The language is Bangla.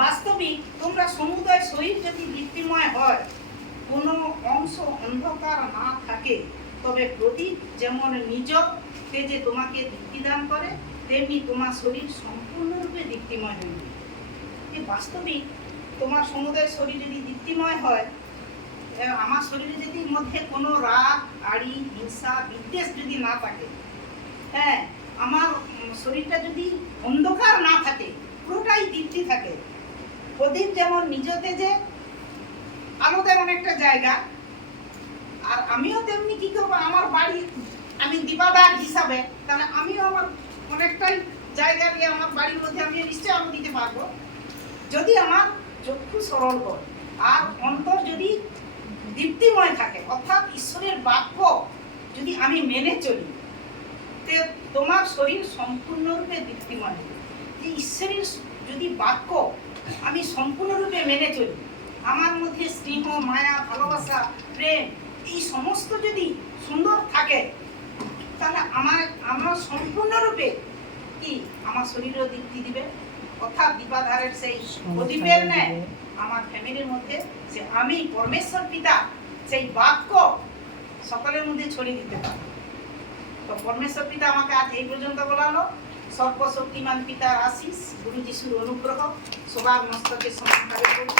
বাস্তবিক তোমরা সমুদয় শরীর যদি দীপ্তিময় হয়, কোনো অংশ অন্ধকার না থাকে, তবে প্রদীপ যেমন নিজ তেজে তোমাকে দীপ্তিদান করে, তেমনি তোমার শরীর সম্পূর্ণরূপে দীপ্তিময় হইবে। বাস্তবিক তোমার সমুদয় শরীর যদি দীপ্তিময় হয়, আমার শরীরে যদি মধ্যে কোনো রাগ, আড়ি, হিংসা, বিদ্বেষ যদি না থাকে, হ্যাঁ, আমার শরীরটা যদি অন্ধকার না থাকে, পুরোটাই দীপ্তি থাকে। প্রদীপ যেমন নিজ তেজে, আলো তেমন একটা জায়গা, আর আমিও তেমনি কি করবো, আমার বাড়ি আমি দীপাদার হিসাবে, তাহলে আমিও আমার অনেকটাই জায়গা নিয়ে আমার বাড়ির মধ্যে আমি নিশ্চয়ই আলো দিতে পারবো, যদি আমার চক্ষু সরল হয় আর অন্তর যদি দীপ্তিময় থাকে, অর্থাৎ ঈশ্বরের বাক্য যদি আমি মেনে চলি, তোমার শরীর সম্পূর্ণরূপে দীপ্তিময় হবে। যে ঈশ্বরের যদি বাক্য আমি সম্পূর্ণরূপে মেনে চলি, আমার মধ্যে স্নেহ, মায়া, ভালোবাসা, প্রেম এই সমস্ত যদি সুন্দর থাকে, তাহলে আমার সম্পূর্ণরূপে কি আমার শরীরও দীপ্তি দিবে। অর্থাৎ দীপাধারের সেই প্রদীপের ন্যায় আমার ফ্যামিলির মধ্যে যে আমি পরমেশ্বর পিতা সেই বাক্য সকলের মধ্যে ছড়িয়ে দিতে পারি। তো পরমেশ্বর পিতা আমাকে আজ এই পর্যন্ত বলালো। সর্বশক্তিমান পিতার আশিস, গুরু যিশুর অনুগ্রহ সবার মস্তকে সমানভাবে করুন।